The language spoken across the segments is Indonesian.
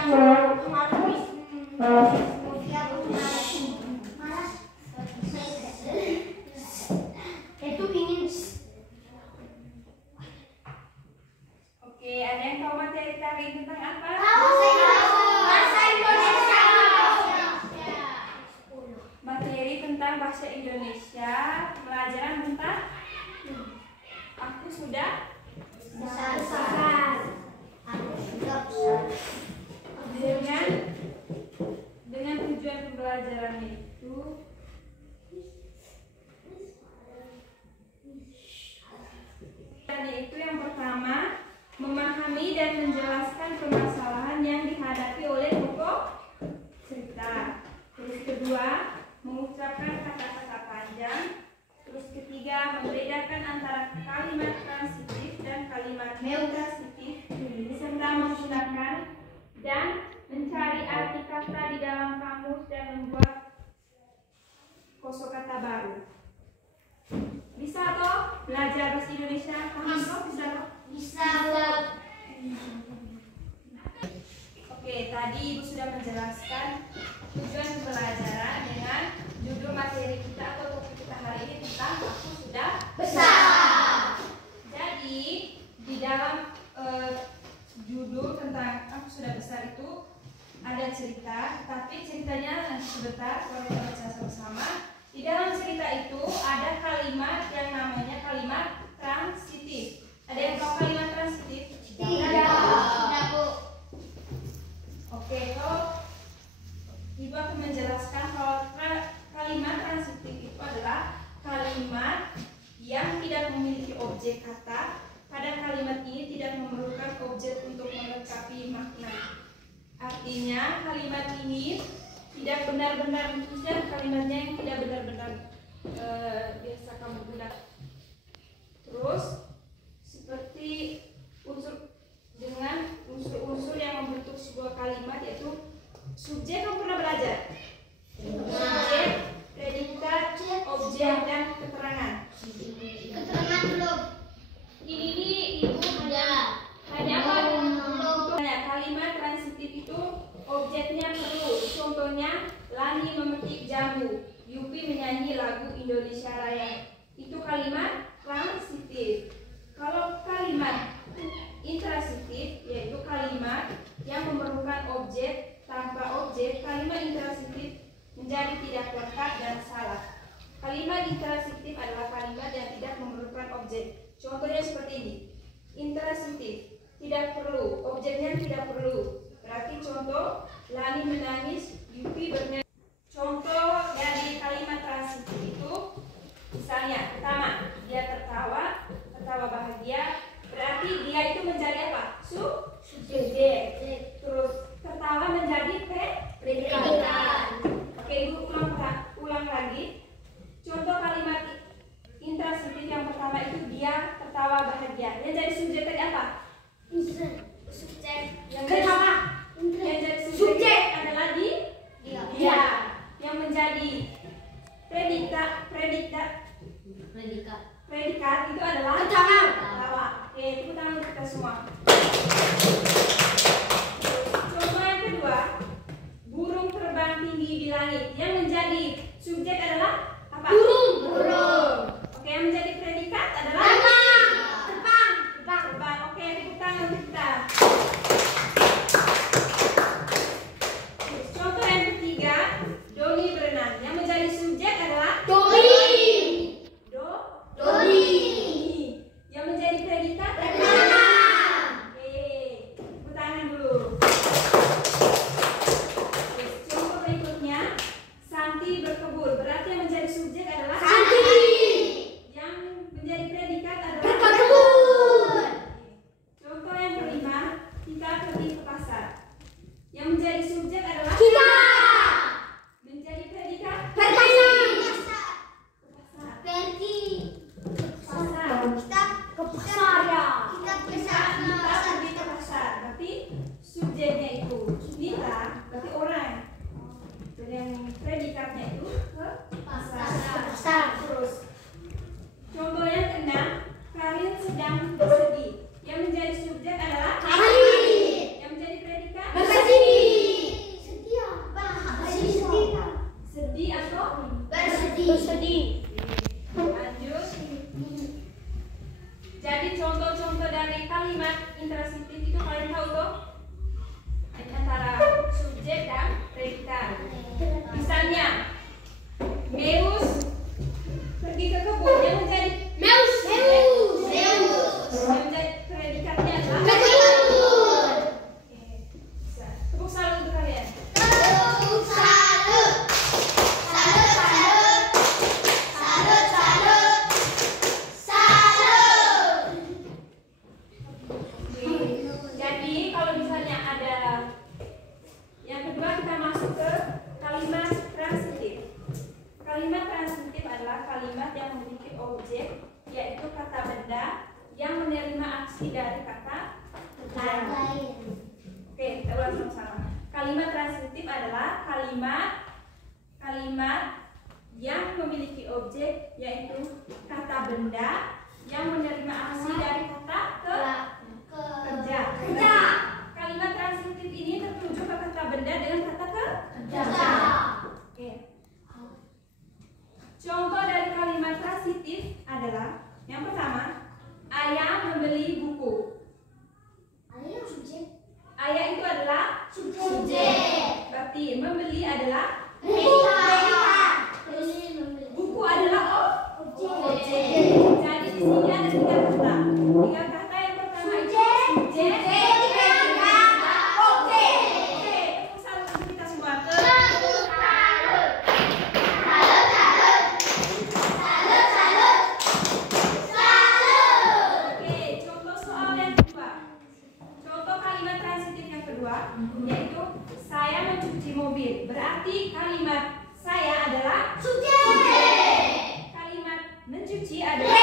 Oke, ada yang tahu materi hari ini tentang apa? Bahasa Indonesia. Materi tentang bahasa Indonesia, pelajaran tentang aku sudah Besar. Aku sudah besar. dengan tujuan pembelajaran itu yaitu yang pertama, memahami dan menjelaskan permasalahan yang dihadapi oleh tokoh cerita. Terus kedua, mengucapkan kata-kata panjang. Terus ketiga, membedakan antara kalimat transitif dan kalimat neutransitif serta menggunakan dan mencari arti kata di dalam kamus dan membuat kosakata baru. Bisa toh belajar bahasa Indonesia? Paham toh? Bisa toh? Bisa. Oke, tadi Ibu sudah menjelaskan tujuan pembelajaran dengan judul materi kita atau topik kita hari ini tentang aku sudah Besar. Jadi di dalam judul tentang aku sudah besar itu ada cerita, tapi ceritanya nanti sebentar kalau kita baca sama-sama. Di dalam cerita itu ada kalimat yang namanya kalimat transitif. Ada yang tahu kalimat transitif? Tidak, Bu. Oke, kalau Ibu akan menjelaskan kalau kalimat transitif itu adalah kalimat yang tidak memiliki objek kata. Pada kalimat ini tidak memerlukan objek untuk melengkapi makna. Artinya kalimat ini tidak benar-benar, maksudnya kalimatnya yang tidak benar-benar biasa kamu gunakan. Terus seperti dengan unsur-unsur yang membentuk sebuah kalimat, yaitu subjek. Kamu pernah belajar? Subjek, predikat, objek, dan keterangan. Keterangan belum. Ini Ibu hanya apa? Kalimat transitif itu objeknya perlu. Contohnya, Lani memetik jamu, Yupi menyanyi lagu Indonesia Raya. Itu kalimat transitif. Kalau kalimat intransitif, yaitu kalimat yang memerlukan objek tanpa objek, kalimat intransitif menjadi tidak lengkap dan salah. Kalimat intransitif adalah kalimat yang tidak memerlukan objek. Contohnya seperti ini. Intransitif, tidak perlu, objeknya tidak perlu. Berarti contoh, Lani menangis, Yupi bernyanyi. Contoh dari kalimat transitif itu, misalnya, pertama, dia tertawa bahagia. Berarti dia itu menjadi apa? Subjek. Terus tertawa menjadi predikat. Oke, Ibu ulang lagi. Contoh kalimat intransitif yang pertama itu dia tertawa bahagia. Yang jadi subjek tadi apa? Subjek. Yang jadi subjek adalah dia. Yang menjadi predikat itu adalah tertawa. Oke, tepuk tangan untuk kita semua. Contoh yang kedua, burung terbang tinggi di langit. Yang menjadi subjek adalah apa? Burung. Oke, yang menjadi predikat adalah terbang. Oke, tepuk tangan untuk kita. Contoh yang ketiga, Doni berenang. Yang menjadi subjek adalah Doni. Yang menjadi predikat renang. Oke, tepuk tangan dulu. Contoh berikutnya, Santi berkebun. Berarti yang menjadi subjek adalah Santi. Yang kalimat intransitif itu kalian tahu toh? Antara subjek dan predikat. Misalnya, Meus pergi ke kebun, yang menjadi Meus. yang menjadi predikatnya adalah Kebun. Bisa. Tepuk salut untuk kalian. Salut. Salut. Salut. Salut. Salut. Salut. Jadi kalau misalnya ada yang kedua, kita masuk ke kalimat transitif. Kalimat transitif adalah kalimat yang memiliki objek, yaitu kata benda yang menerima aksi dari kata kerja. Oke, kita ulang sama-sama. Kalimat transitif adalah kalimat yang memiliki objek, yaitu kata benda yang menerima aksi dari kata kerja. Kalimat transitif ini tertuju ke kata benda dengan kata kerja. Oke. Contoh dari kalimat transitif adalah yang pertama, ayah membeli buku. Ayah itu adalah subjek. Berarti membeli adalah buku adalah objek. Jadi di sini ada tiga kata. Tiga kata yang pertama itu subjek. Oke, tepuk salut untuk kita semua. Oke, contoh soal yang kedua. Contoh kalimat transitif yang kedua yaitu saya mencuci mobil. Berarti kalimat saya adalah Subjek. kalimat mencuci adalah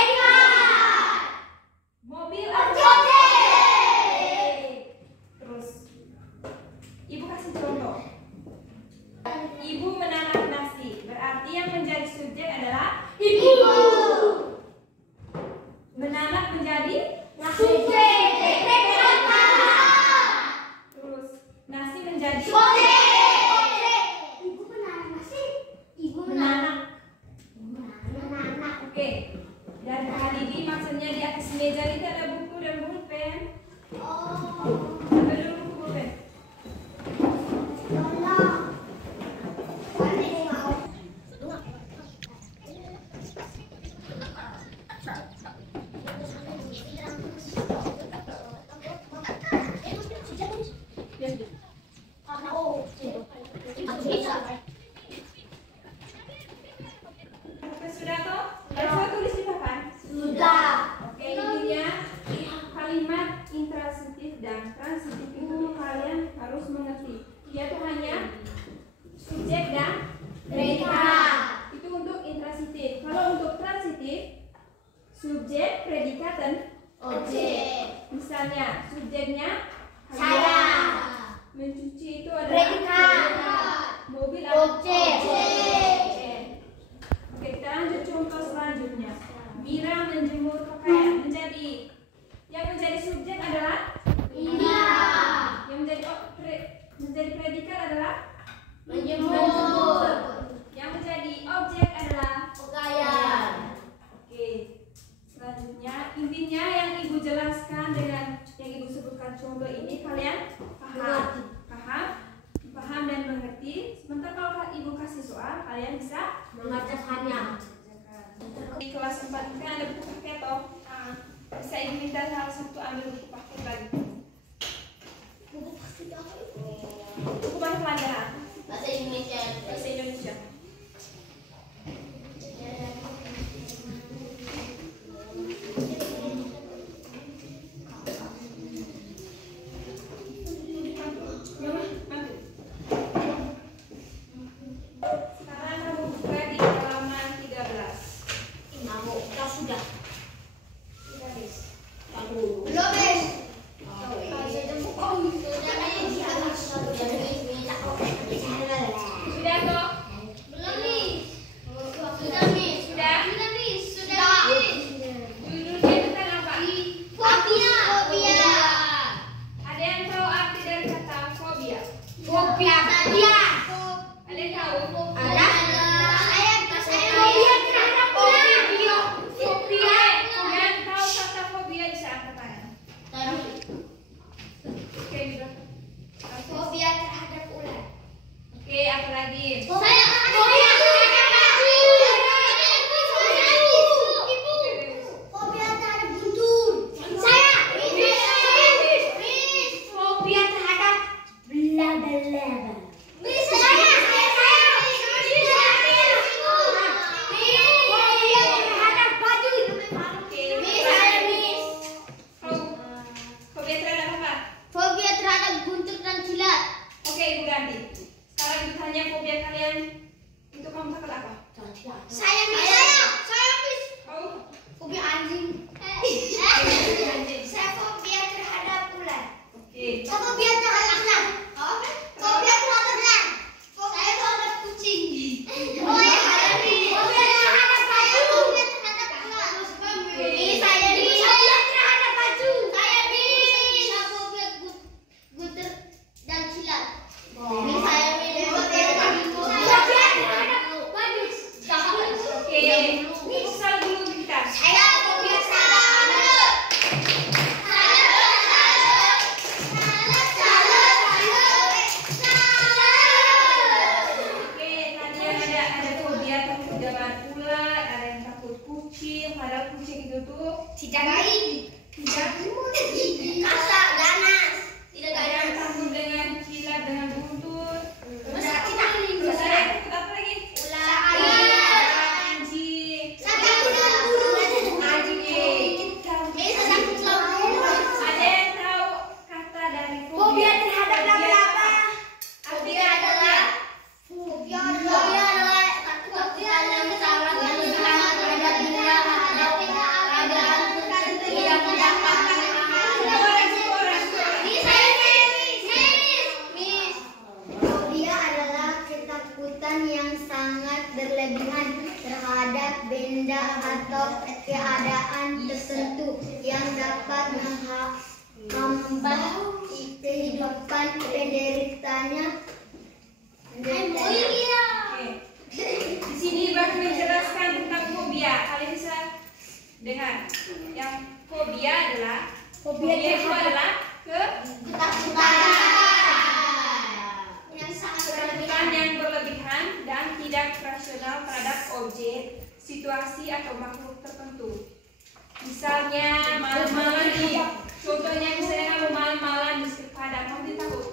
mobil adalah terus ibu kasih contoh. Ibu menanak nasi. Berarti yang menjadi subjek adalah Ibu. menanak menjadi Subjek. terus nasi menjadi Objek. Ibu menanak nasi. Ibu menanak. menanak. Oke. Dan Halidi maksudnya di atas meja itu ada buku dan pulpen. Oh. Ambil dulu buku pulpen. Sudah toh? Saya tulis di papan. Sudah. Oke, intinya kalimat intransitif dan transitif itu kalian harus mengerti. Dia tuh hanya subjek dan predikat. Itu untuk intransitif. Kalau untuk transitif, subjek, predikat dan Objek. misalnya subjeknya Saya. mencuci itu adalah Predikat. mobil adalah Objek. Oke, kita lanjut contoh selanjutnya. Mira menjemur pakaian. Yang menjadi subjek adalah Iya. yang menjadi predikat adalah Menjemur. yang menjadi objek adalah Pakaian. Oke. Selanjutnya, intinya yang ibu jelaskan dengan yang ibu sebutkan contoh ini kalian paham dan mengerti. Sementara kalau ibu kasih soal, kalian bisa Mengerjakannya. Di kelas 4 kan ada buku paket toh. Bisa ibu minta salah satu ambil buku paket lagi. Buku paket pelajaran Bahasa Indonesia. bahasa Indonesia. Sekarang kamu buka di halaman 13. Sudah. Belum, Belum, Miss. Sudah toh? itu Tidak baik. tidak Kasak, ganas. Tidak ada yang ganas. takut dengan kilat dengan buntut. Tidak. Terus ada yang takut apa lagi? Ular. Anjing. Ada yang tahu kata dari Fobia terhadap laba-laba. Artinya adalah Fobia adalah ketakutan yang sangat berlebihan terhadap benda atau keadaan tertentu yang mendapatkan Fobia adalah ketakutan yang sangat berlebihan terhadap benda atau keadaan tertentu yang dapat menghambat kehidupan penderitanya. Oke. Di sini bagi menjelaskan tentang fobia. Kalian bisa dengar. Yang fobia adalah itu adalah ketakutan yang berlebihan dan tidak rasional terhadap objek, situasi atau makhluk tertentu. Misalnya malam-malam nih. Contohnya misalnya kamu malam-malam di sekitar kamu takut.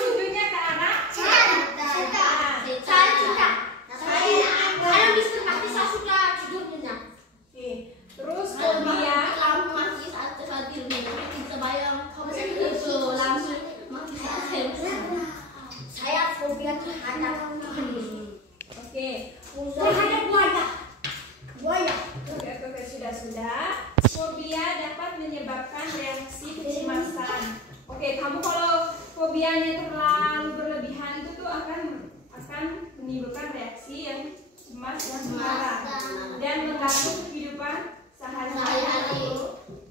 Maksudnya ke arah Oke. Terus fobia Saya fobia terhadap Oke. terhadap buaya. Oke, sudah. Fobia dapat menyebabkan reaksi kecemasan. Oke, kamu kalau fobianya terlalu berlebihan itu tuh akan menimbulkan reaksi yang cemas dan marah dan mengganggu kehidupan sehari-hari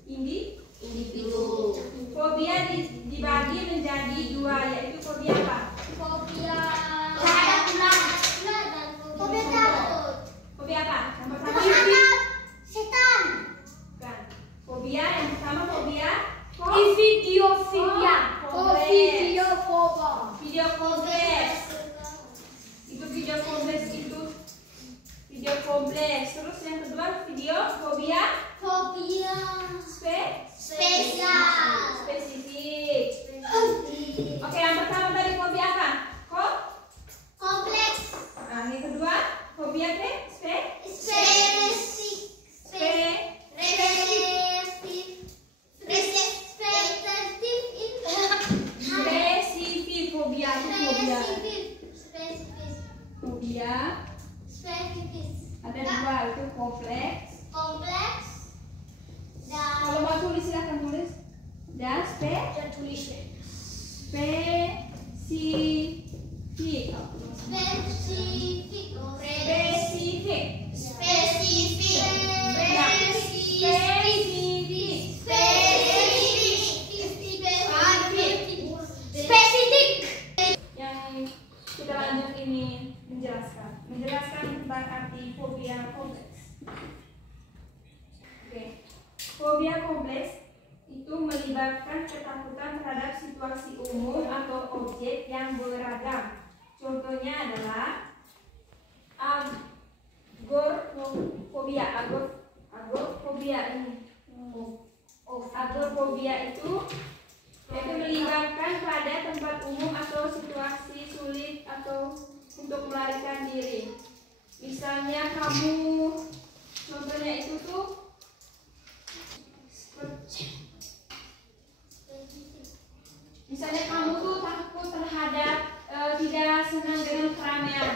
individu. Fobia dibagi menjadi dua, yaitu fobia apa? Fobia terhadap ular dan fobia takut Fobia apa? Yang pertama terhadap setan. bukan. Fobia yang pertama fobia Videofobia. video kompleks. Itu video kompleks itu video kompleks. Terus yang kedua video fobia Fobia spesial. spesifik. Oke, yang pertama tadi fobia apa? Kompleks. Nah, yang kedua fobia spesifik. Fobia itu fobia ada dua, itu kompleks. Kalau mau tulis silahkan tulis. Dan spesifik. Yang kita lanjut ini menjelaskan tentang arti fobia kompleks. Oke. Fobia kompleks itu melibatkan ketakutan terhadap situasi umum atau objek yang beragam. Contohnya adalah agorafobia. Agorafobia ini. Agorafobia itu melibatkan pada tempat umum atau situasi sulit atau untuk melarikan diri. Misalnya kamu, contohnya itu tuh misalnya kamu tuh takut terhadap tidak senang dengan keramaian.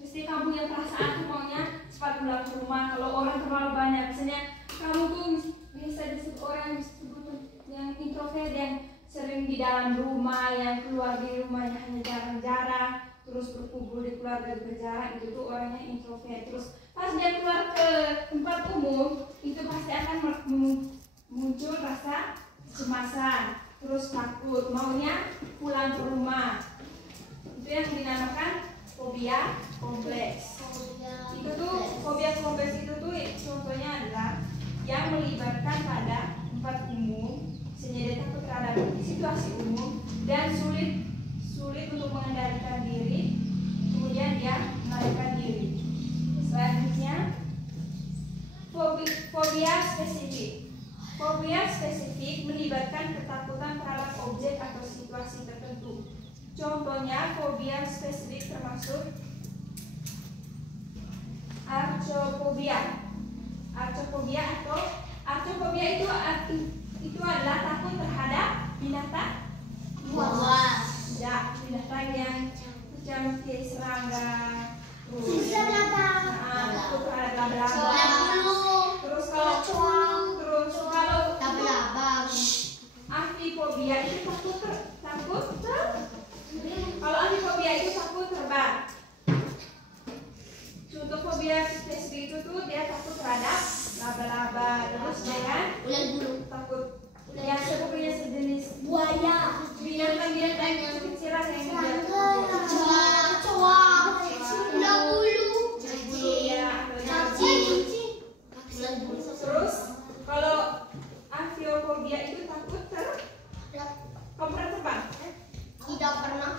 Mesti kamu yang perasaan tuh maunya cepat pulang ke rumah. Kalau orang terlalu banyak, misalnya kamu tuh bisa disebut orang yang introvert yang sering di dalam rumah, yang keluar di rumahnya hanya jarang-jarang, terus berkumpul di keluarga berjarak, itu tuh orangnya introvert. Terus pas dia keluar ke tempat umum, itu pasti akan muncul rasa kecemasan, terus takut, maunya pulang ke rumah. Itu yang dinamakan fobia kompleks. Itu tuh fobia kompleks itu tuh contohnya adalah yang melibatkan pada tempat umum, sehingga dia takut terhadap situasi umum dan sulit untuk mengendalikan diri, kemudian dia melarikan diri. spesifik. Fobia spesifik melibatkan ketakutan terhadap objek atau situasi tertentu. Contohnya, fobia spesifik termasuk arcofobia. Arcofobia itu adalah takut terhadap binatang Buas. tidak, binatang yang macam kayak serangga, terus takut terhadap laba-laba. Terus kalau amfifobia itu kalau amfifobia itu takut terbang. Contoh fobia spesifik itu tuh dia takut terhadap laba-laba, terus dia takut yang sebenarnya sejenis Buaya. binatang yang kecilan yang Terus kalau amfiofobia itu takut kamu pernah terbang? Tidak pernah.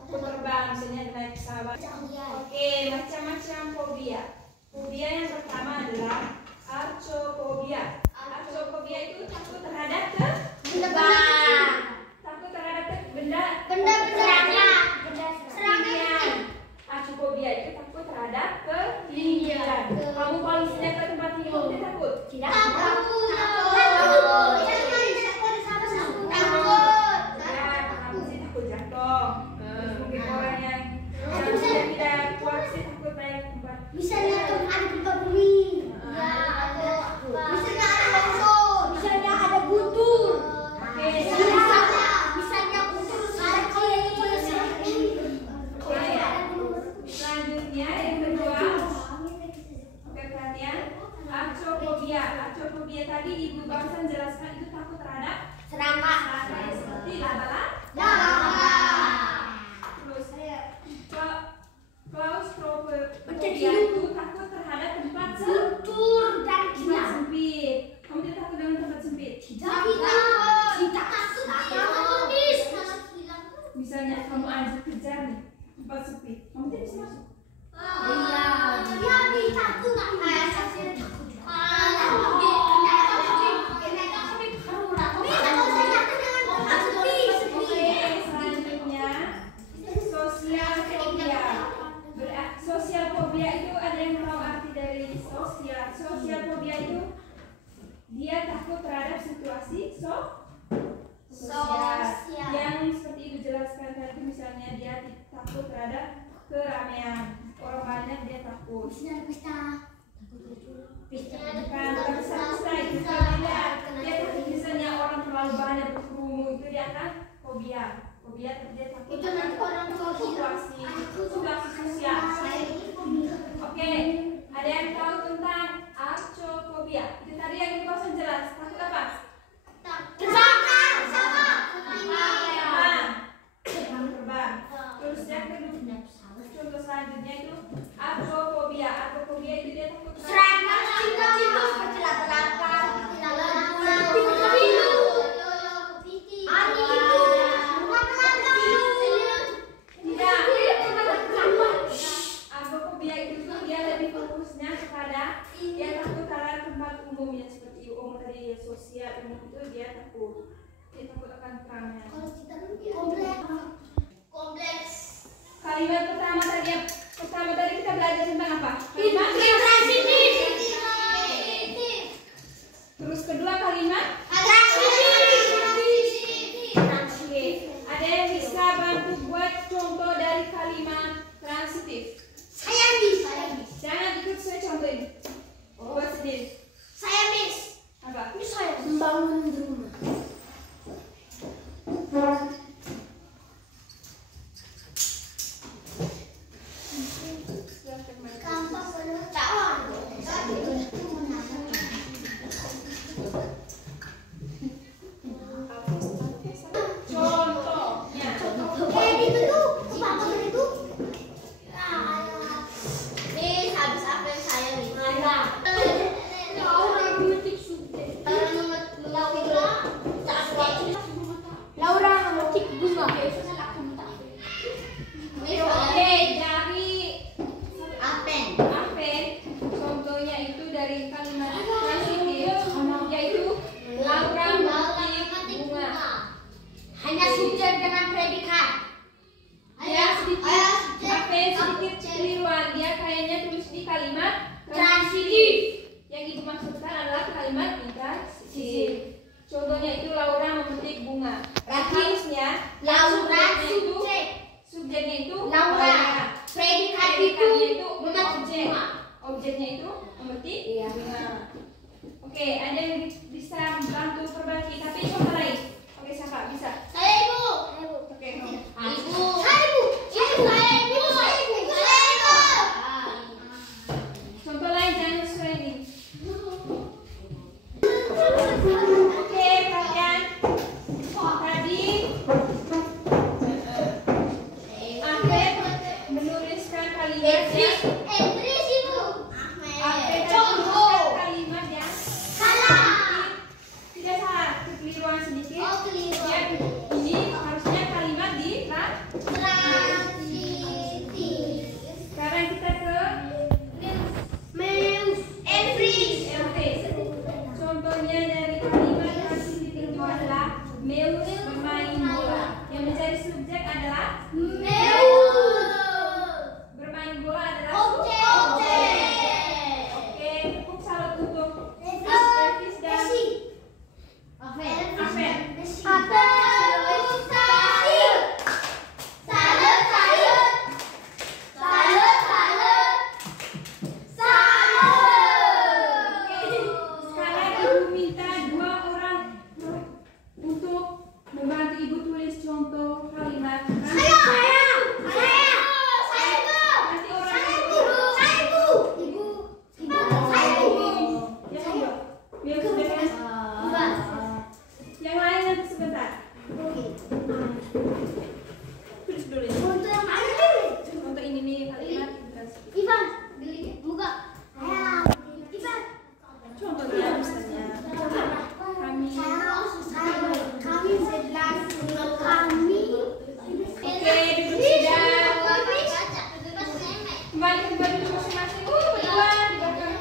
Takut terbang, misalnya naik pesawat. Oke, macam-macam fobia. Fobia yang pertama adalah arcofobia. Arcofobia itu takut terhadap takut terhadap benda ketinggian. Arcofobia itu takut terhadap ketinggian. Kamu kalau misalnya ke tempat tinggi, kamu tidak takut? Tidak. Takut jatuh. Mungkin orang yang tidak kuat sih takut naik tempat. Misalnya ada gempa bumi. Misalnya ada longsor. Misalnya ada guntur. Misalnya guntur ada Selanjutnya yang kedua, oke perhatian, arcofobia. Arcofobia tadi Ibu barusan jelaskan itu takut terhadap serangga. seperti laba-laba. Terus claustrofobia itu takut terhadap tempat Guntur dan tempat sempit. Kamu tidak takut dengan tempat sempit? Misalnya kamu ajak kejar nih tempat sempit, kamu tidak bisa masuk. Selanjutnya sosial fobia. Sosial fobia itu ada yang tahu arti dari sosial. Sosial fobia itu dia takut terhadap situasi sosial. Yang seperti Ibu jelaskan tadi, misalnya dia takut terhadap keramaian, orang banyak dia takut. Bukan pesta itu dia takut misalnya orang terlalu banyak berkerumun, itu dia akan fobia dia takut situasi sosial. Oke, ada yang tahu tentang arcofobia? Itu tadi yang Ibu barusan jelas, takut apa? Terbang. Terus yang kedua, contoh selanjutnya itu arcofobia. Arcofobia itu dia takut Serangga, seperti laba-laba. Arcofobia itu tuh dia lebih fokusnya kepada dia takut terhadap tempat umum yang seperti umum tadi sosial umum itu dia takut akan keramaian. Kompleks. Kalimat pertama tadi kita belajar tentang apa? Kalimat Transitif. terus kedua kalimat Oke, ada yang bisa bantu buat contoh dari kalimat transitif? Saya bis. Jangan ikut saya contoh ini. Buat sendiri. Saya bis. Apa? Ini saya membangun rumah. Kampak objeknya itu memetik. Iya. Bunga. Oke, ada yang bisa bantu perbaiki, tapi contoh lain. Oke, siapa bisa? Saya ibu. Oke, Ibu. Saya ibu. Saya ibu. Saya ibu. Saya ibu. Contoh lain jangan sesuai ini. Oke, kalian tadi Ahmed menuliskan kalimat yang kalimat yang tidak salah, kekeliruan sedikit. Ya, ini harusnya kalimat di sekarang kita ke contohnya dari kalimat transitif itu adalah Meus bermain bola. Yang menjadi subjek adalah bermain bola adalah subjek. Oke, tepuk salut untuk Elvis dan Ahmed. Sekarang ibu minta 2 orang untuk membantu ibu tulis contoh kalimat. Nanti orang itu. Ya, ayo. Biar sudah kan. Yang lain nanti sebentar. Tulis dulu ya. Untuk ini nih kalimat contohnya misalnya oke, duduk sudah. Kembali ke duduk masing-masing. Berdua di belakang.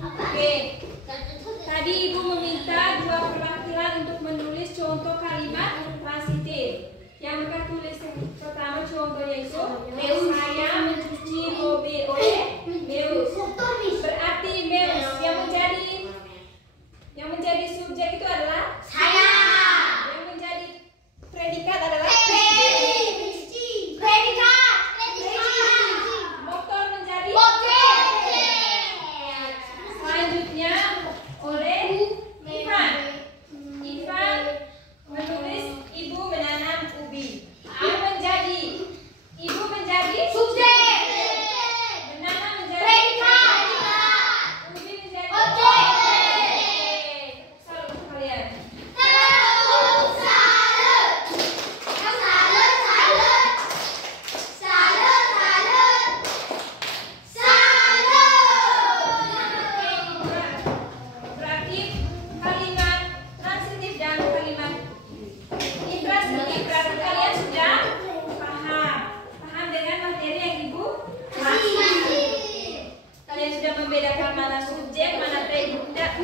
Oke, tadi ibu meminta 2 perwakilan untuk menulis contoh kalimat transitif. Yang mereka tulis yang pertama contohnya itu saya mencuci mobil oleh Meus. Berarti Meus yang menjadi subjek itu adalah yang menjadi predikat adalah motor menjadi selanjutnya oleh Ivan menulis ibu menanam ubi. Ibu menjadi Subjek. menanam menjadi Predikat. ubi menjadi Objek. Salut untuk kalian. Berarti kalimat transitif dan kalimat intransitif berarti kalian sudah paham dengan materi yang ibu kasih. Kalian sudah membedakan mana subjek, mana predikat,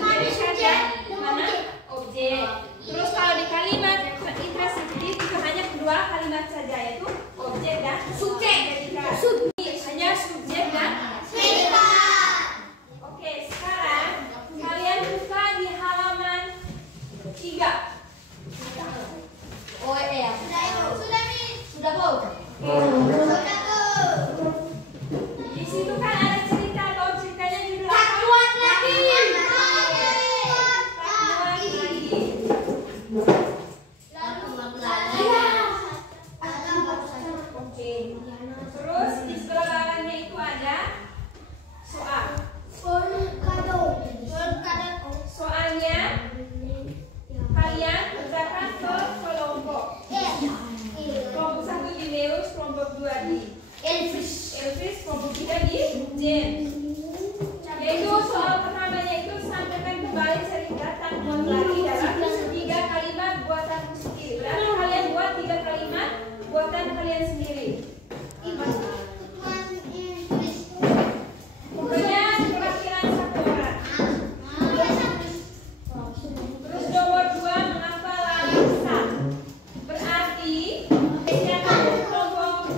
dan mana objek. Terus kalau di kalimat intransitif itu hanya 2 kalimat saja, yaitu objek dan subjek. Hanya subjek dan oke, sekarang kalian buka di halaman 3. Di situ kan ada cerita, atau ceritanya di belakang. Oke. Terus di sebelah belakangnya itu ada soal. Soalnya kalian kerjakan per kelompok. Kelompok 1 di Meus, kelompok 2 di Elvis, kelompok 3 di James. Yaitu soal pertamanya itu sampaikan kembali cerita tanpa lagi dalam 3 kalimat buatanmu sendiri. Berarti kalian buat 3 kalimat buatan kalian sendiri. Pokoknya perwakilan 1 orang. Terus nomor 2 menghafal lisan. Berarti siapa kelompok?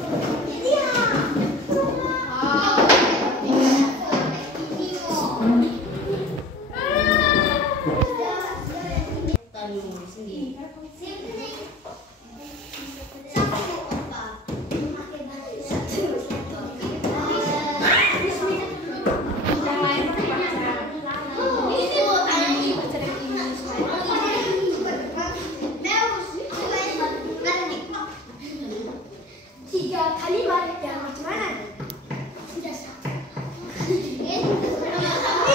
3 kalimat yang macam mana? Sudah satu. Ini bagaimana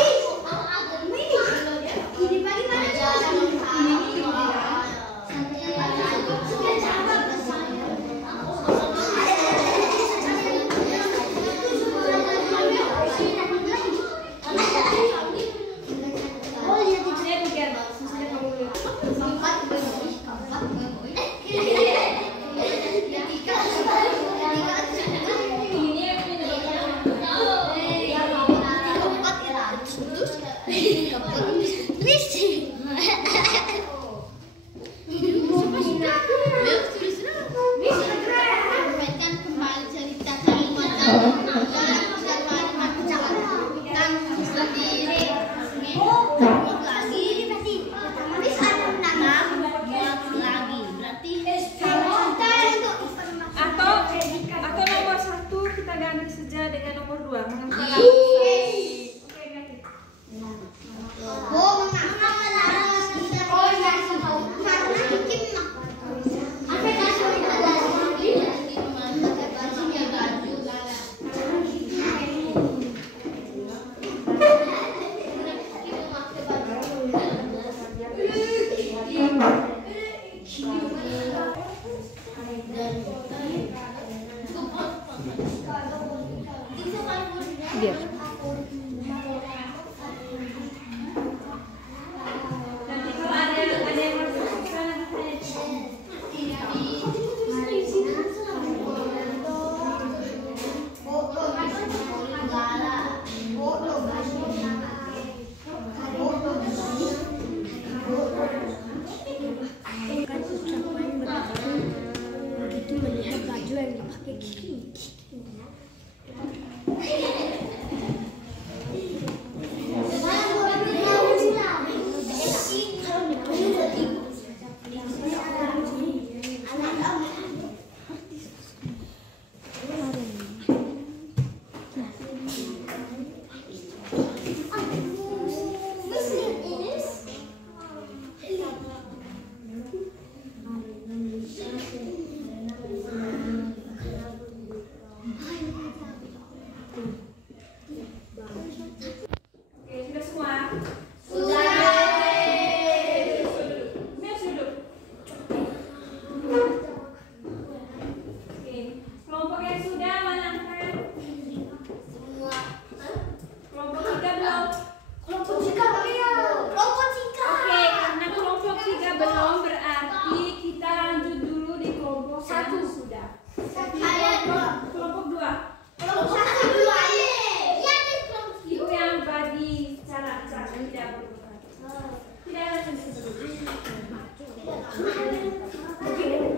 biar nanti kalau ada yang masuk ke sana begitu melihat baju yang dipakai Kiki.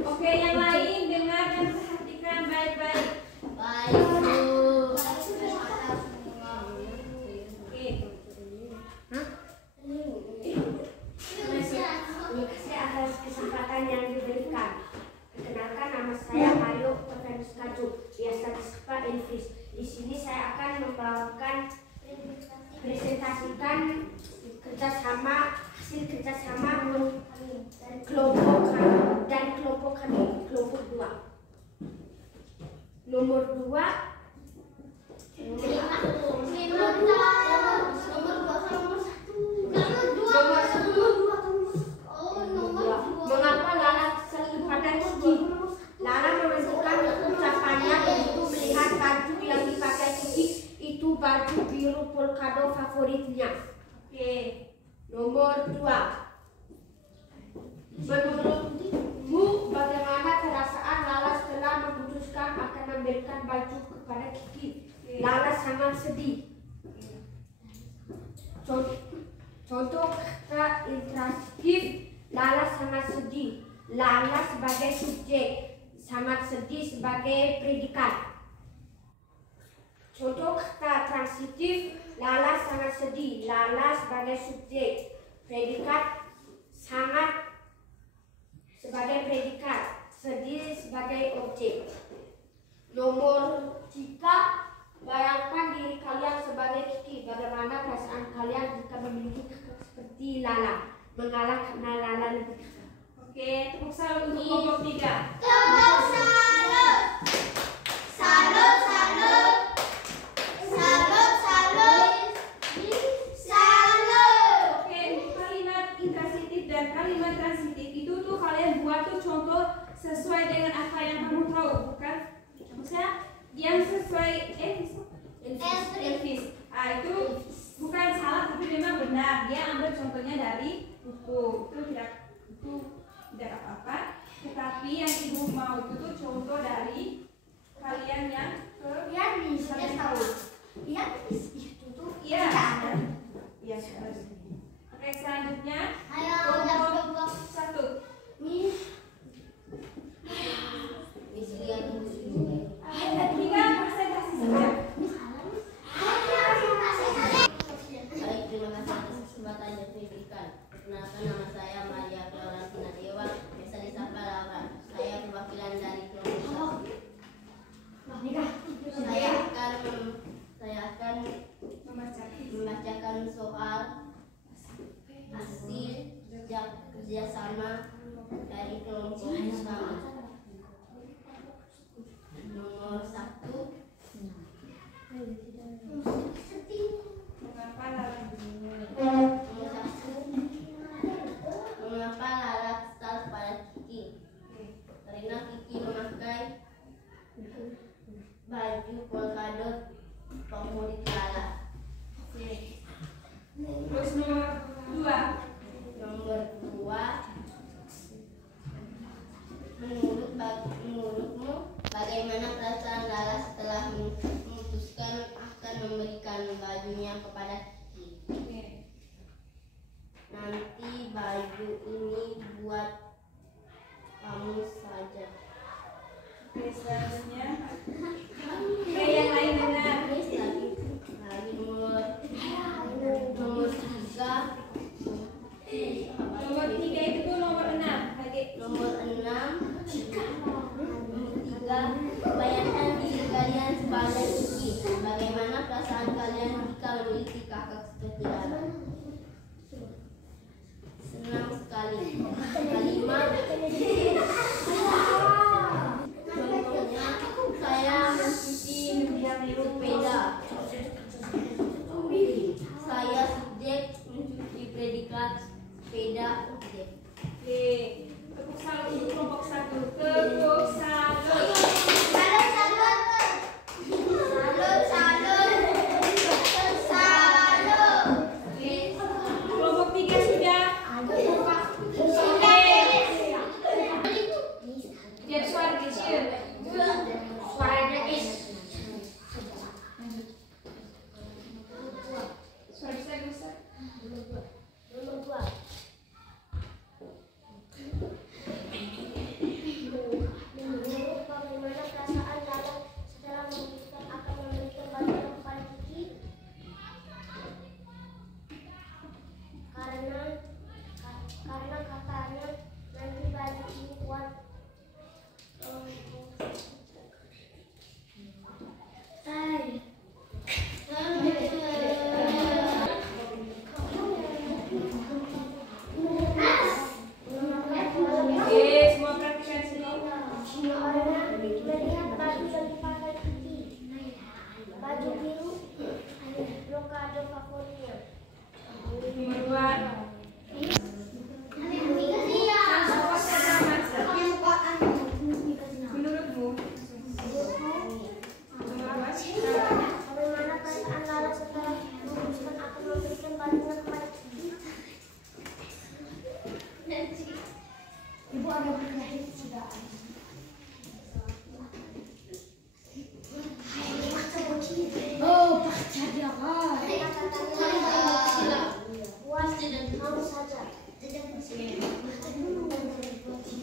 Oke, yang lain dengar dan perhatikan baik-baik. Terima kasih atas kesempatan yang diberikan. Perkenalkan, nama saya Mario Taufenus Kaju, biasa disapa Elvis. Di sini saya akan membawakan presentasikan hasil kerjasama kelompok kami kelompok 2. Nomor 2 mengapa Lala pada Kiki? Lala menentukan ucapannya begitu melihat baju yang dipakai Kiki itu baju biru polkado favoritnya. Oke. Nomor 2. Menurutmu bagaimana perasaan Lala setelah memutuskan akan memberikan baju kepada Kiki? Lala sangat sedih. Contoh kata interaktif, Lala sangat sedih. Lala sebagai subjek, sangat sedih sebagai predikat. Contoh kata transitif, Lala sangat sedih. Lala sebagai subjek, predikat sangat sebagai predikat, sedih sebagai objek. Nomor 3, bayangkan diri kalian sebagai Kiki. Bagaimana perasaan kalian jika memiliki kakak seperti Lala? Mengalah karena Lala lebih kakak. Oke, tepuk salut untuk kelompok 3. Tepuk salut. bahasa yang kamu tahu, bukan? Maksudnya yang sesuai Elvis. Itu bukan salah tapi memang benar. Dia ambil contohnya dari buku. Itu tidak apa-apa. Tetapi yang ibu mau itu tuh contoh dari kalian yang kalian tahu. Iya. Iya. Oke, selanjutnya kelompok 1. Ini kan presentasi saja. Baik, terima kasih atas kesempatan yang diberikan. Perkenalkan, nama saya Maria Florentina Dewa, biasa disapa Laura. Saya perwakilan dari kelompok 1. Saya akan membacakan soal hasil kerjasama dari kelompok pertama. Nomor 1. Mengapa lalat star pada Kiki? Karena Kiki memakai baju polkadot favorit Lala. Terus nomor 2. Nomor 2. Menurutmu bagaimana perasaan Lala setelah memutuskan akan memberikan bajunya kepada Kiki? Nanti baju ini buat kamu saja. Oke, selanjutnya yang lain benar. Lagi nomor 3. Nomor 3 itu nomor 6. Nomor 6. Bayangkan diri kalian sebagai Kiki. Bagaimana perasaan kalian jika memiliki kakak seperti Lala? Senang sekali. Kalimat. Contohnya, saya mencuci sepeda. Saya subjek mencuci predikat sepeda objek. Oke, tepuk salut untuk kelompok 1. Tepuk salut. Oke, kelompok 3 sudah. Biar suara kecil. Suaranya is. Suara besar. Nomor 2. Bagaimana perasaan Lala setelah memutuskan akan memberikan bajunya kepada Kiki? Karena katanya nanti baju ini buat Oke, semua perhatikan sini. melihat baju yang dipakai Kiki, baju biru, blokade favoritnya. Nomor 2. Menurutmu? Bagaimana perasaan Lala setelah memutuskan akan memberikan bajunya kepada Kiki? Ibu ada berkelahi sudah. Oh, baca dia kan. Puas dan mau saja.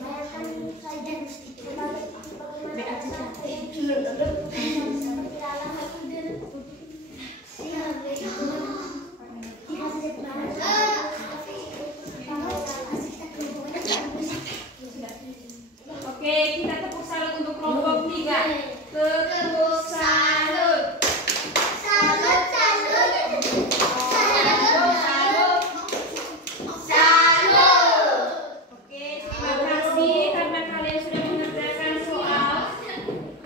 Bayangkan ini saja sebagai Oke, kita tepuk salut untuk kelompok 3. Tepuk salut. Oke, terima kasih karena kalian sudah mengerjakan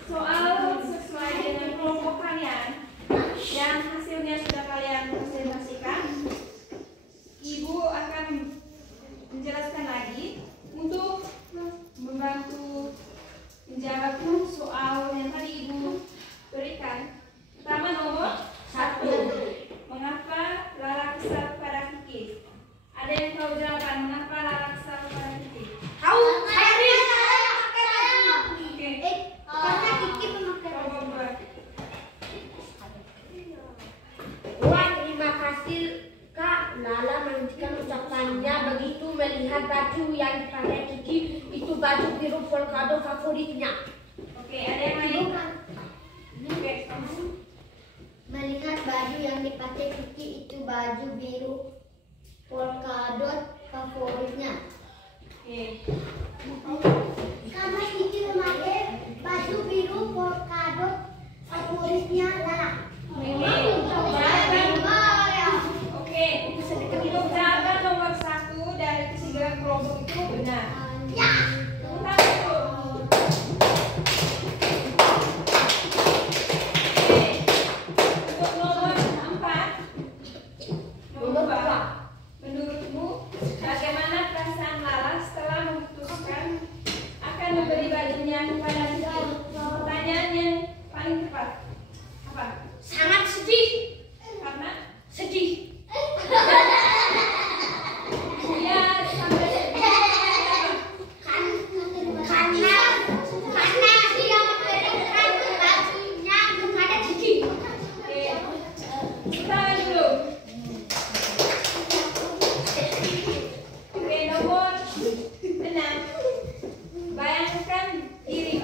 soal sesuai dengan kelompok kalian yang hasilnya sudah kalian presentasikan. Ibu akan menjelaskan lagi untuk membantu favoritnya. Oke, ada yang lain? Oke, Melihat baju yang dipakai Vicky itu baju biru polkadot favoritnya. oke. Karena Vicky memakai baju biru polkadot favoritnya Lala. Oke, untuk jawaban nomor 1 dari ketiga kelompok itu benar. Ya. Tentang itu. Oke, untuk nomor 4. Nomor 2. Menurutmu, bagaimana perasaan Lala setelah memutuskan akan memberi bajunya kepada Vicky? Pertanyaan yang paling tepat. Apa? Sangat sedih. Karena Sedih. dia sampai Karena dia memberikan bajunya kepada Cici. oke. Kita dulu. Oke, nomor 6. Bayangkan diri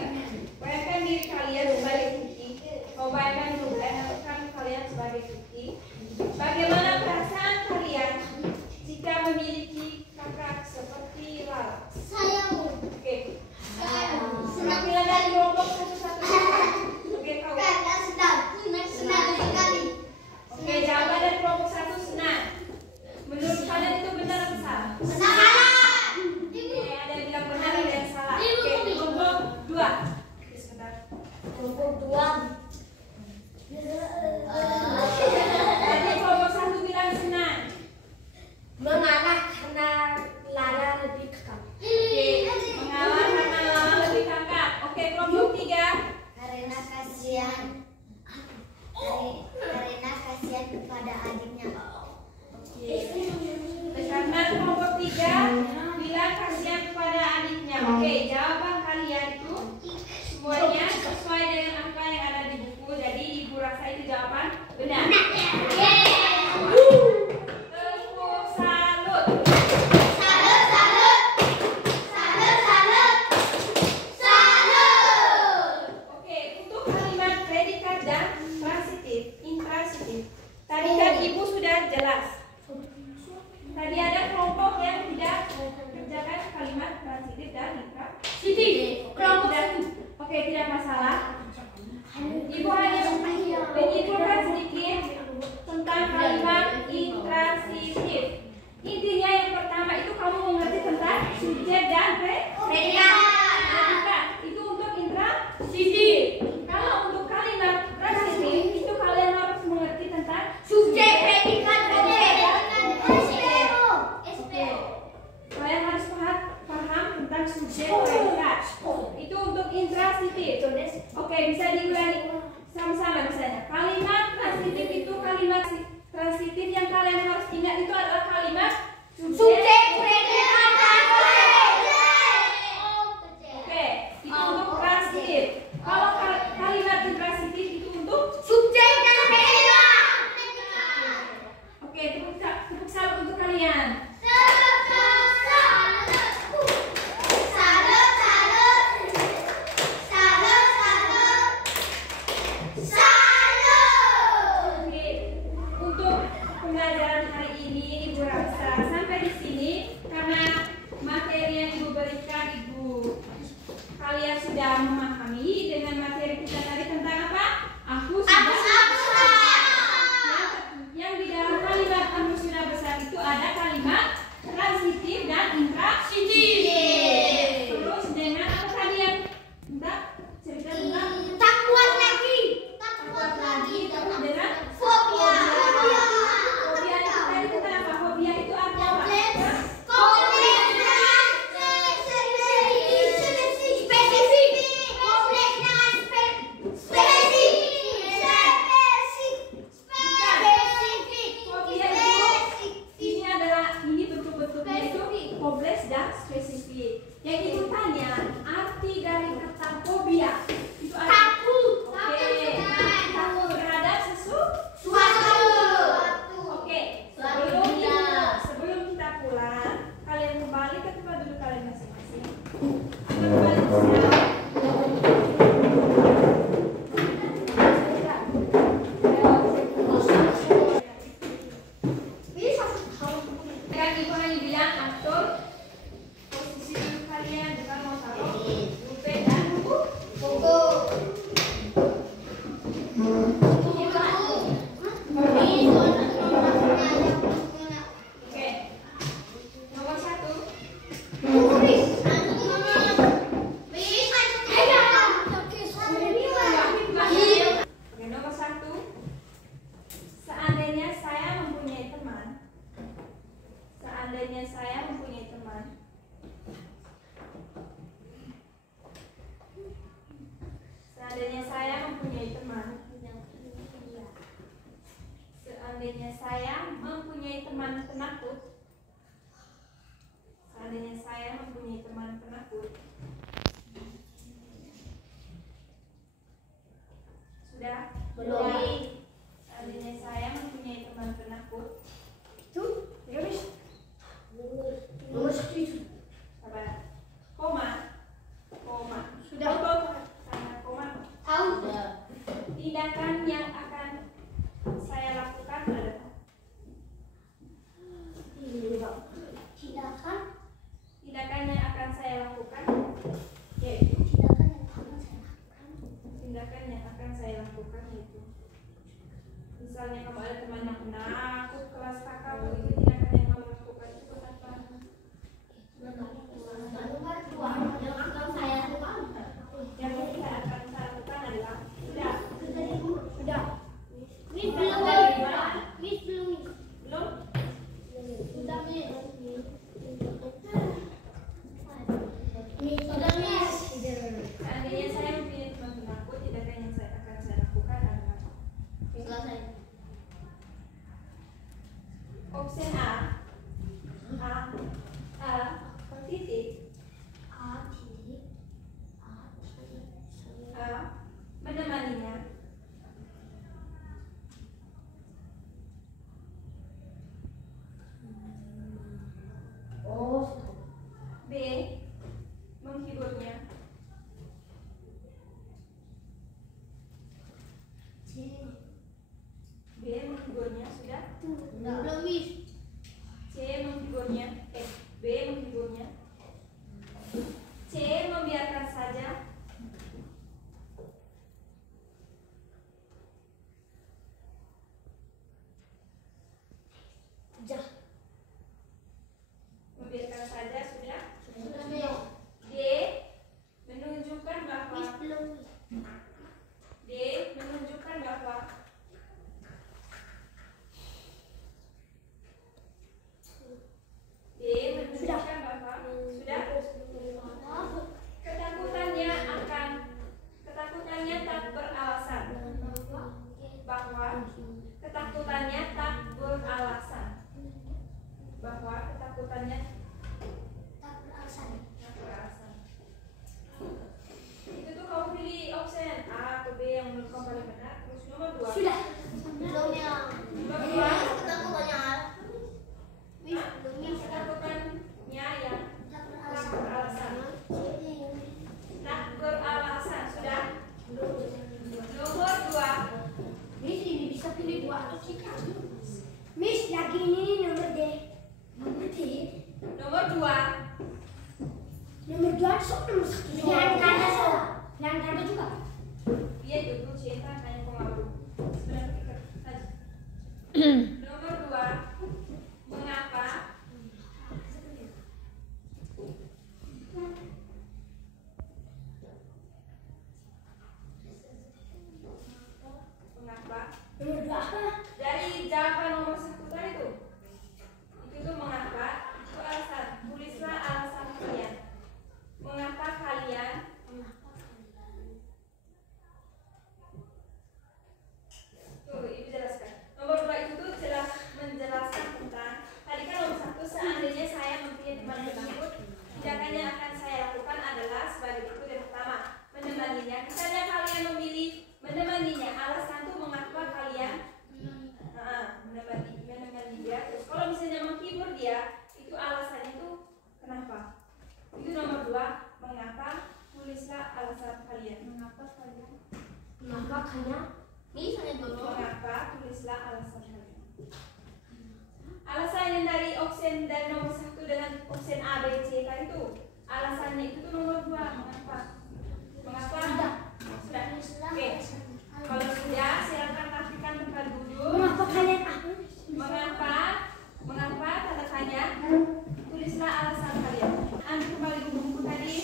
kalian sebagai Vicky. Bayangkan kalian sebagai Vicky. Bagaimana perasaan kalian jika memiliki kakak seperti Lala? Oke. Perwakilan dari kelompok 1-1. Oke, kau. Oke, jawaban dari kelompok 1 senang. Menurut kalian itu benar atau salah? Oke, ada yang bilang benar, ada yang salah. Oke, kelompok 2. Oke, sebentar. Kelompok 2. Tadi kelompok 1 bilang senang. Mengalah karena Lara lebih kekal. Oke, mengalah karena Lala lebih kakak. Oke, kelompok 3. Karena kasihan kepada adiknya. Karena kelompok 3 bilang kasihan kepada adiknya. Oke, jawaban kalian itu semuanya sesuai dengan angka yang ada di buku. Jadi ibu rasa itu jawaban benar. Tepuk salut. Oke, untuk kalimat predikat dan transitif, intransitif. Tadi kan ibu sudah jelas. Tadi ada kelompok yang tidak mengerjakan kalimat transitif dan intransitif. Kelompok Oke, tidak masalah. Ibu hanya menyimpulkan sedikit tentang kalimat intransitif. Intinya yang pertama itu kamu mengerti tentang subjek dan predikat. Itu untuk intransitif. Kalau untuk kalimat transitif itu kalian harus mengerti tentang subjek, predikat, objek. Kalian harus paham tentang subjek predikat. Itu untuk intransitif. Oke, bisa diulangi sama-sama misalnya. Kalimat transitif itu kalimat transitif yang kalian harus ingat itu adalah kalimat Subjek, predikat, dan objek. Oke, itu untuk transitif. Kalau kalimat intransitif itu untuk Subjek dan predikat. Oke, tepuk salut untuk kalian. Oke, untuk pembelajaran hari ini Ibu rasa sampai di sini karena materi yang Ibu berikan kalian sudah memahami dengan materi kita tadi tentang apa? Aku sudah. Yang di dalam kalimat aku sudah besar itu ada kalimat transitif dan intransitif. Terus dengan apa tadi yang cerita tentang Tak kuat lagi. dengan Fobia. fobia itu tadi tentang apa? Fobia itu artinya apa? Spesifik. Kompleks dengan spesifik. Seandainya saya mempunyai teman. Seandainya saya mempunyai teman penakut. Seandainya saya mempunyai teman penakut. Sudah? Belum. Seandainya saya mempunyai teman penakut. Itu, ya Miss. Nomor 1 itu. Sabar. Koma. Koma. Sudah. Sama koma. Tahu. Tindakan yang akan saya lakukan adalah. Tindakan yang akan saya lakukan yaitu. Tindakan yang akan saya lakukan yaitu. Misalnya kamu ada teman yang penakut kelas kakak, begitu tindakan yang kamu lakukan itu apa? Yang kita akan saya lakukan adalah sudah. Belum? Seandainya saya mempunyai teman penakut, tindakan yang akan saya lakukan adalah. Opsi A. Titik. Menemaninya. B. Menghiburnya. B. Menghiburnya sudah. C. Menghiburnya. B. Menghiburnya. C. Membiarkan saja. Membiarkan saja sudah. D. Menunjukkan bahwa. D. Menunjukkan bahwa. D. Menunjukkan bahwa. Sudah. Ketakutannya tak beralasan. Bahwa ketakutannya tak beralasan. Bahwa ketakutannya tak beralasan. Itu tuh kamu pilih option A atau B yang menurut kamu paling benar. Terus nomor 2. Sudah. Nomor 2. Ketakutannya yang tak beralasan. Tak beralasan sudah. Nomor 2. Miss, ini bisa pilih 2 atau 3. Miss, lagi ini nomor D. Nomor D. Nomor 2. Nomor 2 sok nomor 1. Yang kata sok. Yang kata juga. Dia itu cinta hanya pengaruh. Sebenarnya kita aja. Nomor 2. Mengapa? Mengapa? Nomor 2 apa? Dari jawaban nomor 1 tadi tuh. Itu tuh mengapa? Itu alasan. Tulislah alasan kalian. Mengapa kalian? Tuh, ibu jelaskan. Nomor 2 itu tuh menjelaskan tentang. Tadi kan nomor 1, seandainya saya mempunyai teman penakut, tindakan yang akan saya lakukan adalah sebagai berikut. Yang pertama, menemaninya. Misalnya kalian memilih menemaninya, alasan tuh mengapa kalian menemani dia. Terus kalau misalnya menghibur dia, itu alasannya tuh kenapa? Itu nomor 2, mengapa? Tulislah alasan kalian. Mengapa kalian? Mengapa? Tulislah alasan kalian. Alasan yang dari option dari nomor 1 dengan option A, B, C tadi itu alasannya itu tuh nomor 2, mengapa? Mengapa? Sudah. Oke. Kalau sudah, silakan rapikan tempat duduk. Mengapa kalian Mengapa? Mengapa? Tanda tanya. Tulislah alasan kalian. Ambil kembali buku tadi.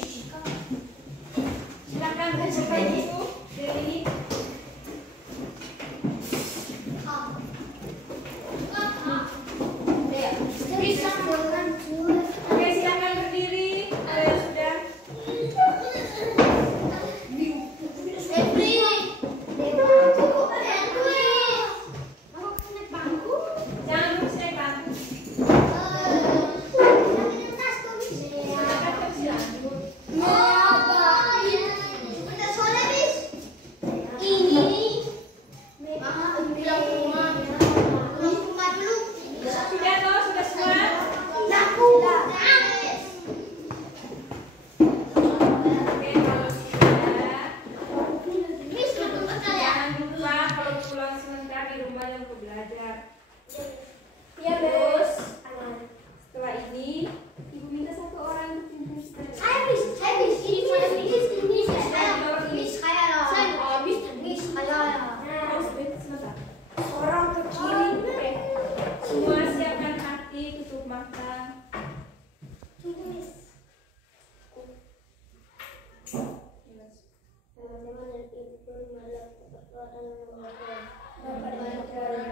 Silakan baca buku dari ini. Oke, silakan berdiri. Sudah. Bapak dan Ibu.